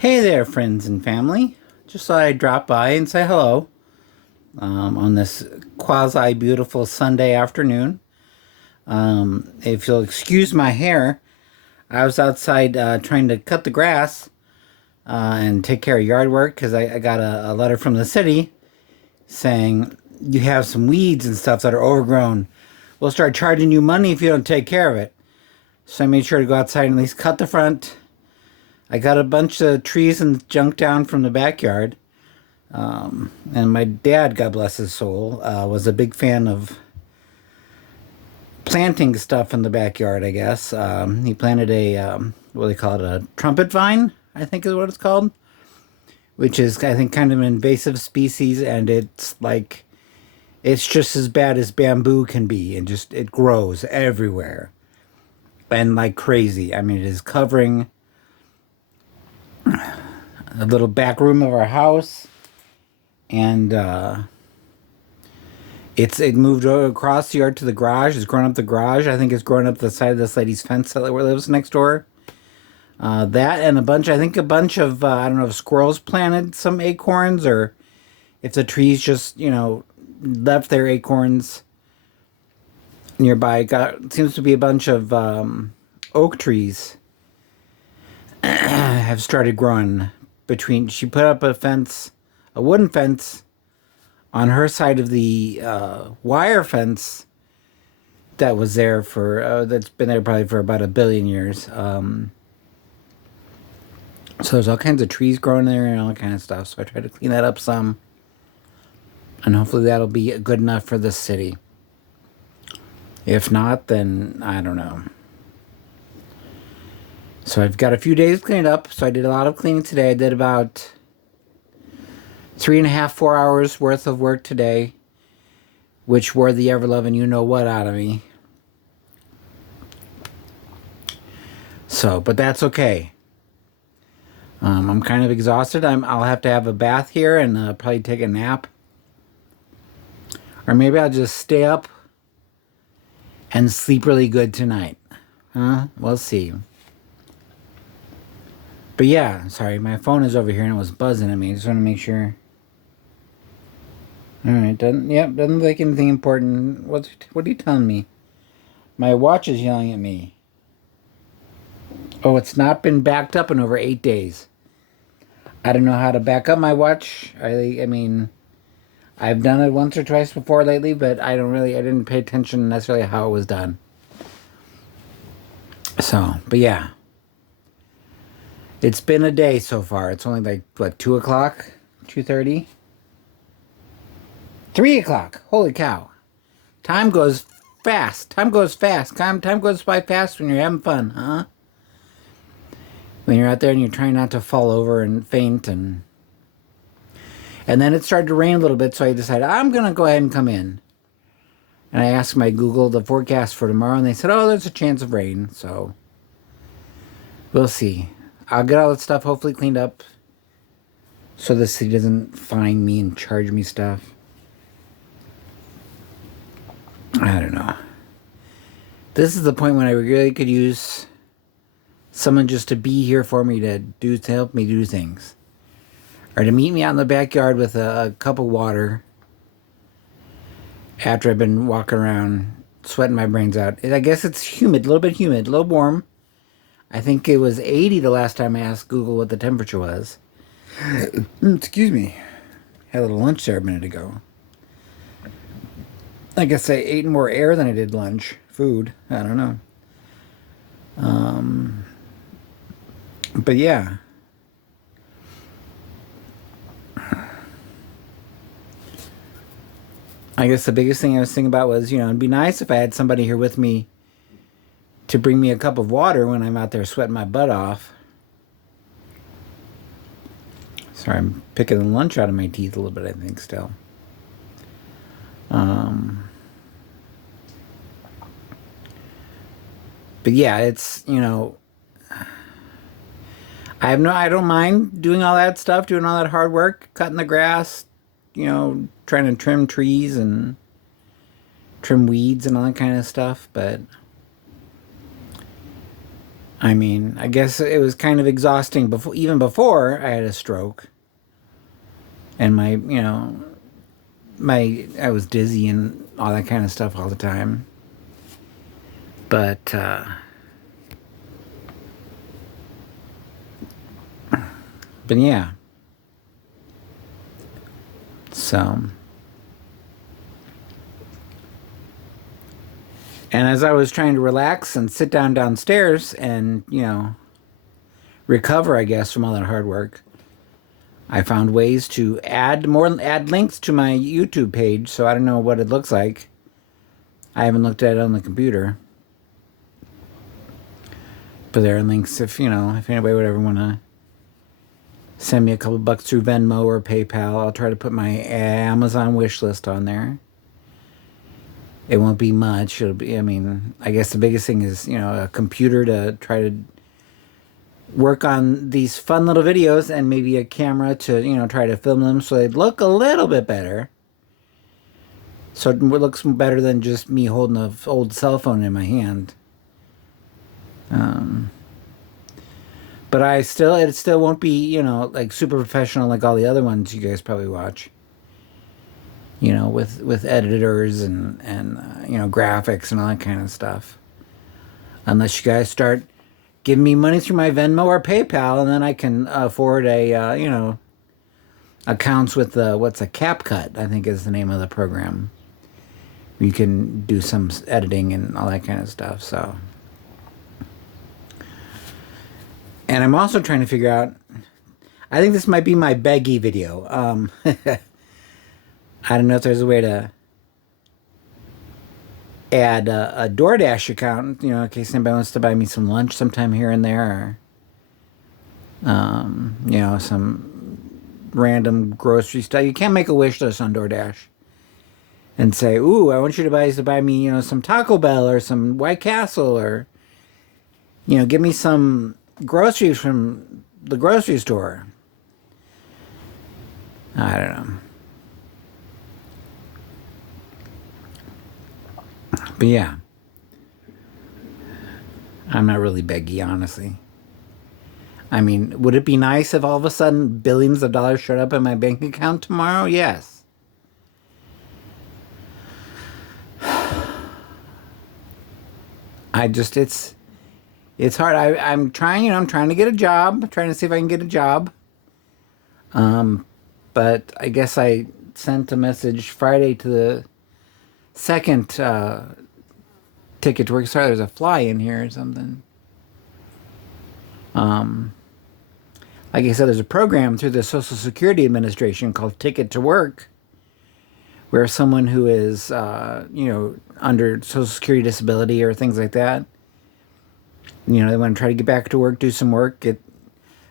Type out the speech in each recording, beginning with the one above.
Hey there, friends and family. Just thought I'd drop by and say hello on this quasi beautiful Sunday afternoon. If you'll excuse my hair, I was outside trying to cut the grass and take care of yard work because I got a letter from the city saying you have some weeds and stuff that are overgrown. We'll start charging you money if you don't take care of it. So I made sure to go outside and at least cut the front. I got a bunch of trees and junk down from the backyard. And my dad, God bless his soul, was a big fan of planting stuff in the backyard, I guess. He planted what do they call it, a trumpet vine, I think is what it's called, which is, I think, kind of an invasive species. And it's just as bad as bamboo can be. And just, it grows everywhere and like crazy. I mean, it is covering a little back room of our house. And it moved across the yard to the garage. It's grown up the garage. I think it's grown up the side of this lady's fence that lives next door. That and a bunch of I don't know if squirrels planted some acorns or if the trees just left their acorns nearby. Seems to be a bunch of oak trees have started growing between. She put up a wooden fence on her side of the wire fence that was there that's been there probably for about 1 billion years. So there's all kinds of trees growing there and all that kind of stuff. So I tried to clean that up some, and hopefully that'll be good enough for the city. If not, then I don't know. So I've got a few days to clean it up. So I did a lot of cleaning today. I did about 3.5, 4 hours worth of work today, which wore the ever-loving you-know-what out of me. So, but that's okay. I'm kind of exhausted. I'll have to have a bath here and probably take a nap. Or maybe I'll just stay up and sleep really good tonight. We'll see. But yeah, sorry, my phone is over here and it was buzzing at me. I just want to make sure. Alright, doesn't look like anything important. What are you telling me? My watch is yelling at me. Oh, it's not been backed up in over 8 days. I don't know how to back up my watch. I mean, I've done it once or twice before lately, but I didn't pay attention necessarily how it was done. So, but yeah. It's been a day so far. It's only like, what, 2 o'clock? 2:30? 3 o'clock. Holy cow. Time goes fast. Time goes fast. Time goes by fast when you're having fun, huh? When you're out there and you're trying not to fall over and faint. And then it started to rain a little bit, so I decided I'm going to go ahead and come in. And I asked my Google the forecast for tomorrow, and they said, oh, there's a chance of rain. So we'll see. I'll get all that stuff hopefully cleaned up so the city doesn't fine me and charge me stuff. I don't know. This is the point when I really could use someone just to be here for me to help me do things. Or to meet me out in the backyard with a cup of water after I've been walking around sweating my brains out. I guess it's humid, a little bit humid, a little warm. I think it was 80 the last time I asked Google what the temperature was. Excuse me. Had a little lunch there a minute ago. I guess I ate more air than I did lunch. Food. I don't know. But yeah. I guess the biggest thing I was thinking about was, it'd be nice if I had somebody here with me to bring me a cup of water when I'm out there sweating my butt off. Sorry, I'm picking the lunch out of my teeth a little bit, I think, still. But yeah, it's, I don't mind doing all that stuff, doing all that hard work, cutting the grass, trying to trim trees and trim weeds and all that kind of stuff, but I mean, I guess it was kind of exhausting before, even before I had a stroke, and I was dizzy and all that kind of stuff all the time. But yeah. So, and as I was trying to relax and sit down downstairs and, recover, I guess, from all that hard work, I found ways to add links to my YouTube page. So I don't know what it looks like. I haven't looked at it on the computer. But there are links if anybody would ever want to send me a couple bucks through Venmo or PayPal. I'll try to put my Amazon wish list on there. It won't be much. It'll be, I mean, I guess the biggest thing is, a computer to try to work on these fun little videos, and maybe a camera to, try to film them so they look a little bit better. So it looks better than just me holding an old cell phone in my hand. But it still won't be, like super professional like all the other ones you guys probably watch. With editors and graphics and all that kind of stuff. Unless you guys start giving me money through my Venmo or PayPal, and then I can afford accounts with what's a CapCut, I think is the name of the program. You can do some editing and all that kind of stuff. So, and I'm also trying to figure out. I think this might be my beggy video. I don't know if there's a way to add a DoorDash account, in case anybody wants to buy me some lunch sometime here and there, or, some random grocery stuff. You can't make a wish list on DoorDash and say, "Ooh, I want you to buy me, some Taco Bell or some White Castle, or, give me some groceries from the grocery store." I don't know. But yeah, I'm not really beggy, honestly. I mean, would it be nice if all of a sudden billions of dollars showed up in my bank account tomorrow? Yes. It's hard. I'm trying, I'm trying to get a job, trying to see if I can get a job. But I guess I sent a message Friday to the second Ticket to Work. Sorry, there's a fly in here or something. Like I said, there's a program through the Social Security Administration called Ticket to Work, where someone who is, under Social Security disability or things like that, they want to try to get back to work, do some work,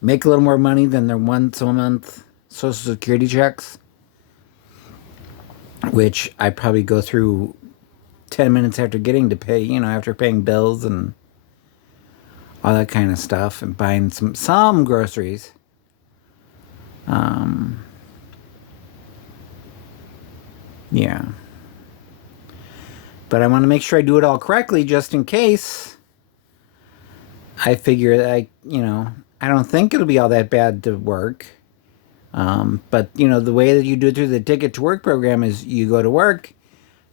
make a little more money than their once a month Social Security checks, which I probably go through 10 minutes after getting to pay, after paying bills and all that kind of stuff and buying some groceries. Yeah. But I want to make sure I do it all correctly just in case. I figure that I don't think it'll be all that bad to work. But the way that you do it through the Ticket to Work program is you go to work,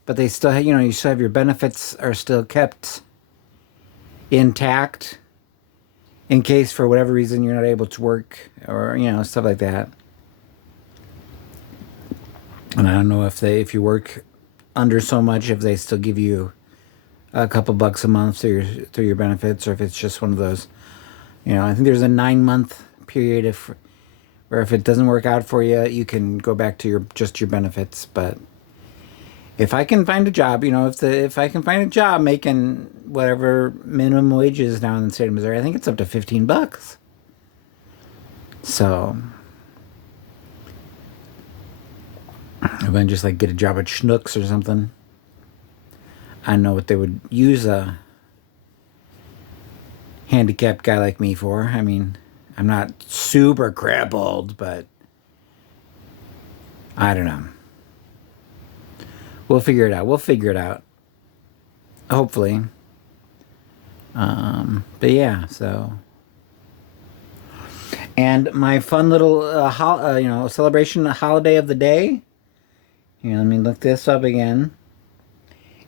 but they still have, you still have your benefits are still kept intact in case for whatever reason you're not able to work, or stuff like that. And I don't know if you work under so much, if they still give you a couple bucks a month through your benefits, or if it's just one of those. I think there's a 9-month period where if it doesn't work out for you, you can go back to your benefits. But if I can find a job, if I can find a job making whatever minimum wage is now in the state of Missouri, I think it's up to $15. So if I just get a job at Schnucks or something, I know what they would use a handicapped guy like me for. I mean, I'm not super crippled, but I don't know. We'll figure it out. Hopefully. But yeah, so. And my fun little, celebration holiday of the day. Here, let me look this up again.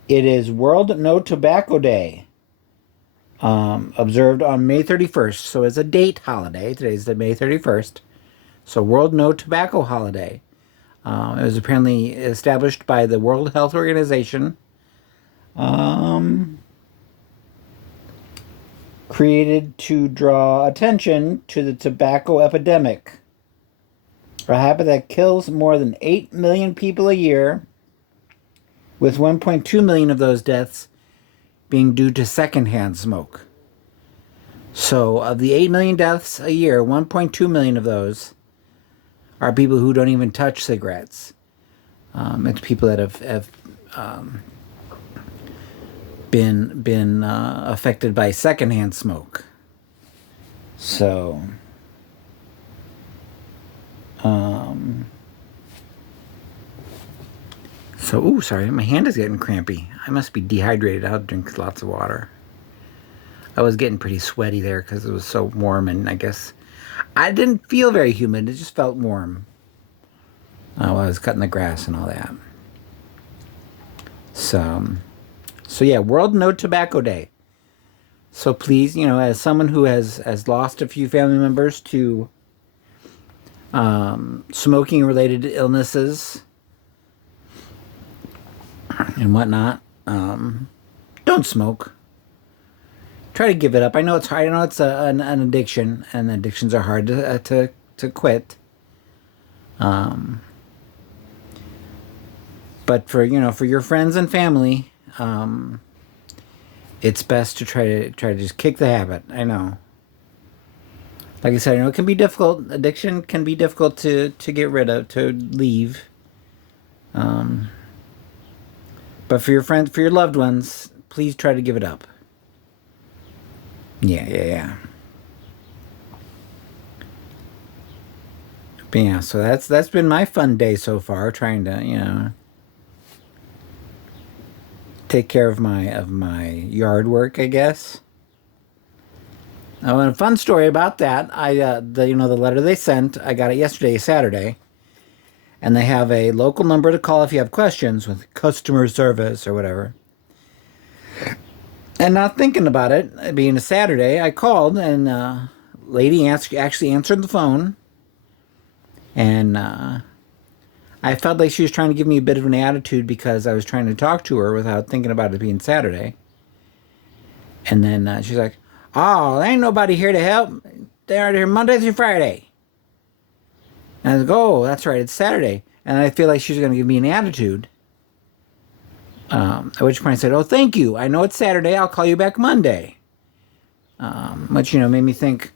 It is World No Tobacco Day, observed on May 31st. So it's a date holiday. Today's the May 31st. So World No Tobacco Holiday. It was apparently established by the World Health Organization. Um, Created to draw attention to the tobacco epidemic, a habit that kills more than 8 million people a year, with 1.2 million of those deaths being due to secondhand smoke. So, of the 8 million deaths a year, 1.2 million of those are people who don't even touch cigarettes. It's people that have been affected by secondhand smoke. So, sorry, my hand is getting crampy. I must be dehydrated. I'll drink lots of water. I was getting pretty sweaty there because it was so warm, and I guess I didn't feel very humid. It just felt warm while I was cutting the grass and all that. So yeah, World No Tobacco Day. So please, as someone who has lost a few family members to smoking related illnesses and whatnot, don't smoke. Try to give it up. I know it's hard. I know it's an addiction, and addictions are hard to quit. But for your friends and family, it's best to try to just kick the habit. I know. Like I said, it can be difficult. Addiction can be difficult to get rid of, to leave. But for your friends, for your loved ones, please try to give it up. Yeah. But yeah, so that's been my fun day so far, trying to, take care of my yard work, I guess. Oh, and a fun story about that. The letter they sent, I got it yesterday, Saturday, and they have a local number to call if you have questions with customer service or whatever. And not thinking about it, being a Saturday, I called, and lady actually answered the phone, and I felt like she was trying to give me a bit of an attitude because I was trying to talk to her without thinking about it being Saturday. And then she's like, "Oh, there ain't nobody here to help. They're here Monday through Friday." And I was like, "Oh, that's right, it's Saturday." And I feel like she was going to give me an attitude. At which point I said, "Oh, thank you. I know it's Saturday. I'll call you back Monday." Which made me think,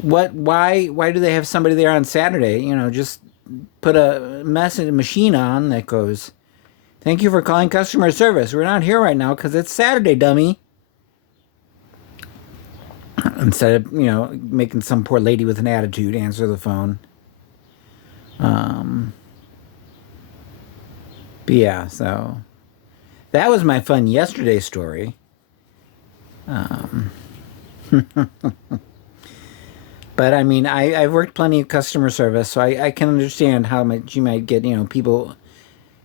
why do they have somebody there on Saturday? Just put a machine on that goes, "Thank you for calling customer service. We're not here right now because it's Saturday, dummy." Instead of making some poor lady with an attitude answer the phone. But yeah, so that was my fun yesterday story. But I mean, I've worked plenty of customer service, so I can understand how much you might get, people.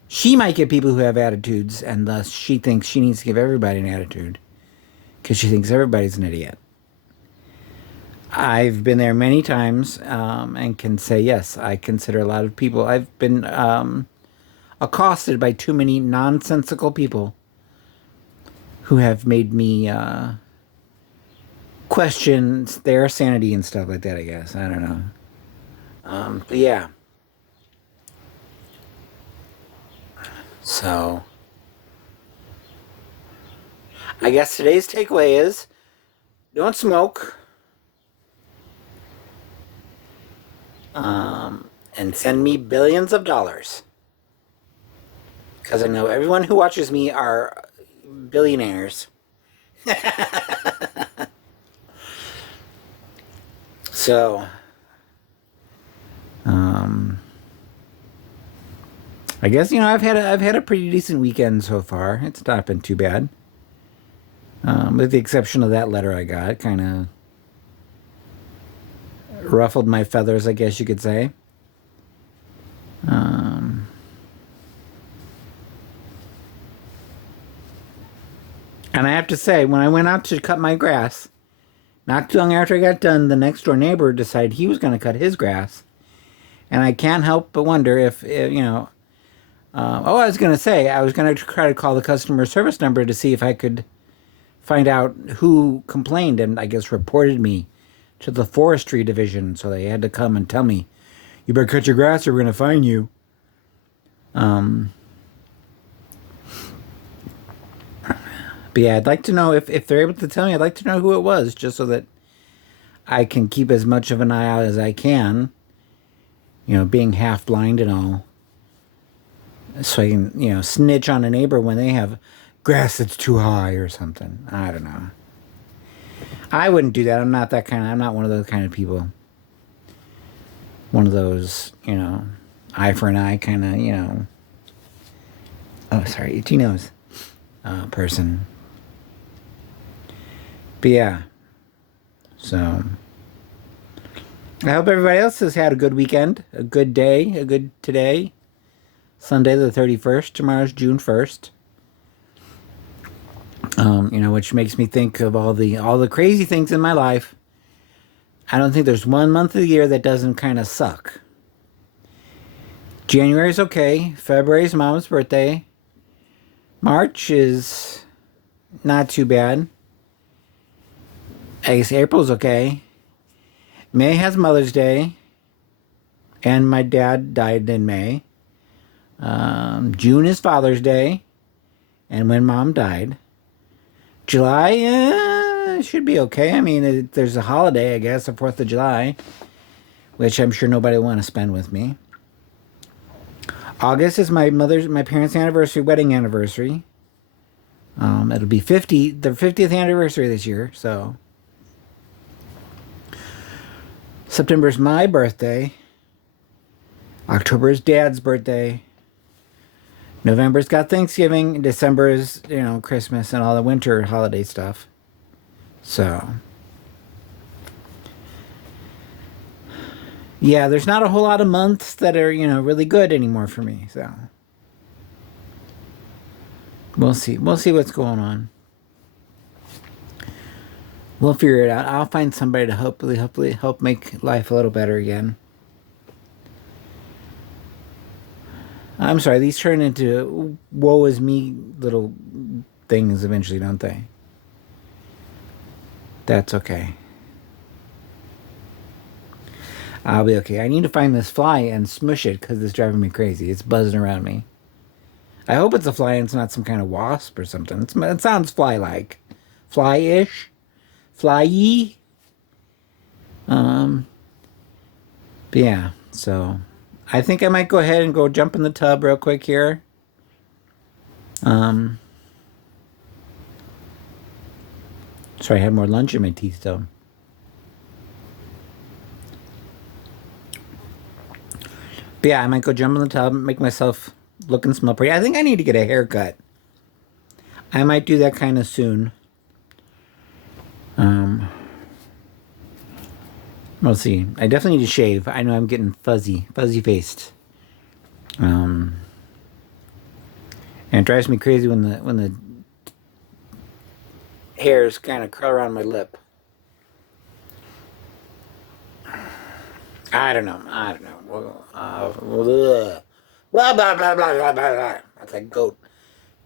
She might get people who have attitudes, and thus she thinks she needs to give everybody an attitude because she thinks everybody's an idiot. I've been there many times and can say, yes, I consider a lot of people. I've been accosted by too many nonsensical people who have made me question their sanity and stuff like that, I guess. I don't know. But yeah. So, I guess today's takeaway is don't smoke. And send me billions of dollars. Because I know everyone who watches me are billionaires. So, I guess I've had a pretty decent weekend so far. It's not been too bad. With the exception of that letter I got. It kind of ruffled my feathers, I guess you could say. And I have to say, when I went out to cut my grass, not too long after I got done, the next door neighbor decided he was going to cut his grass. And I can't help but wonder if you know, I was going to say, I was going to try to call the customer service number to see if I could find out who complained and I guess reported me to the forestry division. So they had to come and tell me, you better cut your grass or we're going to fine you. But yeah, I'd like to know if they're able to tell me, I'd like to know who it was just so that I can keep as much of an eye out as I can, you know, being half blind and all. So I can, you know, snitch on a neighbor when they have grass that's too high or something. I don't know. I wouldn't do that. I'm not that kind of, I'm not one of those kind of people. One of those, you know, eye for an eye kind of, you know, oh, sorry, itchy nose person. But yeah, so I hope everybody else has had a good weekend, a good day, a good today, Sunday the 31st. Tomorrow's June 1st. You know, which makes me think of all the crazy things in my life. I don't think there's one month of the year that doesn't kind of suck. January's okay. February's mom's birthday. March is not too bad. I guess April's okay. May has Mother's Day. And my dad died in May. June is Father's Day. And when Mom died. July should be okay. I mean, there's a holiday, I guess, the 4th of July. Which I'm sure nobody will want to spend with me. August is my parents' anniversary, wedding anniversary. It'll be their 50th anniversary this year, so. September's my birthday. October is Dad's birthday. November's got Thanksgiving. December is, you know, Christmas and all the winter holiday stuff. So. Yeah, there's not a whole lot of months that are, you know, really good anymore for me, so. We'll see. We'll see what's going on. We'll figure it out. I'll find somebody to hopefully help make life a little better again. I'm sorry, these turn into woe is me little things eventually, don't they? That's okay. I'll be okay. I need to find this fly and smush it because it's driving me crazy. It's buzzing around me. I hope it's a fly and it's not some kind of wasp or something. It sounds fly-like. Fly-ish. Fly-y. But yeah, so I think I might go ahead and go jump in the tub real quick here. Sorry, I had more lunch in my teeth though. But yeah, I might go jump in the tub, make myself look and smell pretty. I think I need to get a haircut. I might do that kind of soon. We'll see. I definitely need to shave. I know I'm getting fuzzy faced. And it drives me crazy when the hairs kind of curl around my lip. I don't know. Blah, blah, blah, blah, blah, blah. That's like goat.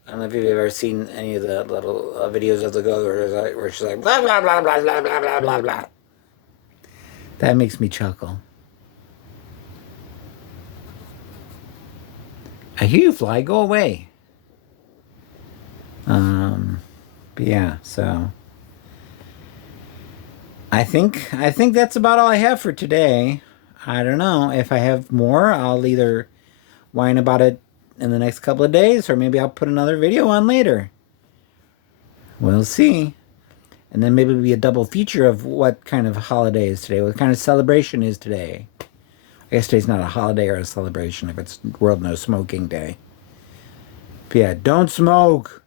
I don't know if you've ever seen any of the little videos of the goat where she's like, blah, blah, blah, blah, blah, blah, blah, blah, blah. That makes me chuckle. I hear you, fly. Go away. But yeah, so I think that's about all I have for today. I don't know. If I have more, I'll either whine about it in the next couple of days, or maybe I'll put another video on later. We'll see. And then maybe it'll be a double feature of what kind of holiday is today, what kind of celebration is today. I guess today's not a holiday or a celebration if it's World No Smoking Day. But yeah, don't smoke.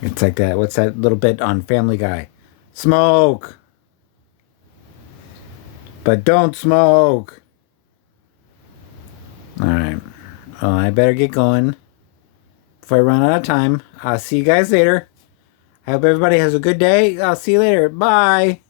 It's like that. What's that little bit on Family Guy? Smoke, but don't smoke. All right. Well, I better get going before I run out of time. I'll see you guys later. I hope everybody has a good day. I'll see you later. Bye.